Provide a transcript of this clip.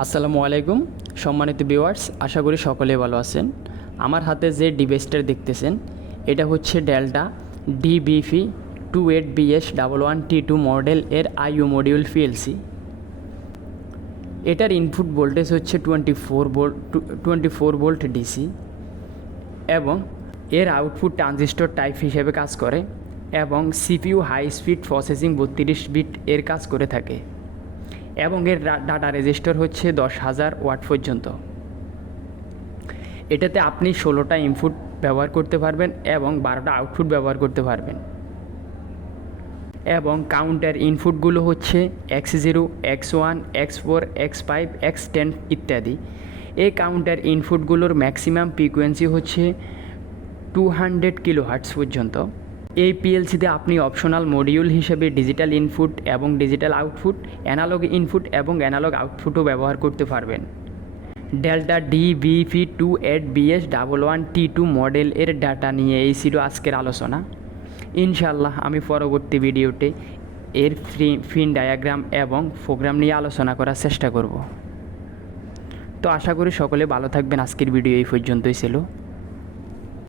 আসসালামু আলাইকুম, সম্মানিত ভিউয়ার্স, আশা করি সকলে ভালো আছেন। আমার হাতে যে ডিভাইসটা দেখতেছেন, এটা হচ্ছে Delta DVP two eight BS double one T two model এর আইউ মডিউল পিএলসি এটার ইনপুট ভোল্টেজ হচ্ছে twenty four volt twenty four volt DC এবং এর আউটপুট ট্রানজিস্টর টাইপ হিসেবে কাজ করে এবং সিপিইউ হাই স্পিড প্রসেসিং বত্রিশ বিট এর কাজ করে থাকে। এবং এর ডাটা রেজিস্টার হচ্ছে দশ হাজার ওয়াট পর্যন্ত। এটাতে আপনি ষোলোটা ইনপুট ব্যবহার করতে পারবেন এবং বারোটা আউটপুট ব্যবহার করতে পারবেন। এবং কাউন্টার ইনপুটগুলো হচ্ছে X zero X one X four X five X ten ইত্যাদি। এই কাউন্টার ইনপুটগুলোর ম্যাক্সিমাম ফ্রিকোয়েন্সি হচ্ছে টু হান্ড্রেড কিলো হার্টস পর্যন্ত। এই পিএলসিতে আপনি অপশনাল মডিউল হিসেবে ডিজিটাল ইনপুট এবং ডিজিটাল আউটপুট অ্যানালগ ইনপুট এবং অ্যানালগ আউটপুটও ব্যবহার করতে পারবেন। Delta D VP two eight BS double one T two model এর ডাটা নিয়ে এই ছিল আজকের আলোচনা। ইনশাল্লাহ আমি পরবর্তী ভিডিওতে এর ফ্রি ফিন ডায়াগ্রাম এবং প্রোগ্রাম নিয়ে আলোচনা করার চেষ্টা করব। তো আশা করি সকলে ভালো থাকবেন। আজকের ভিডিও এই পর্যন্তই ছিল।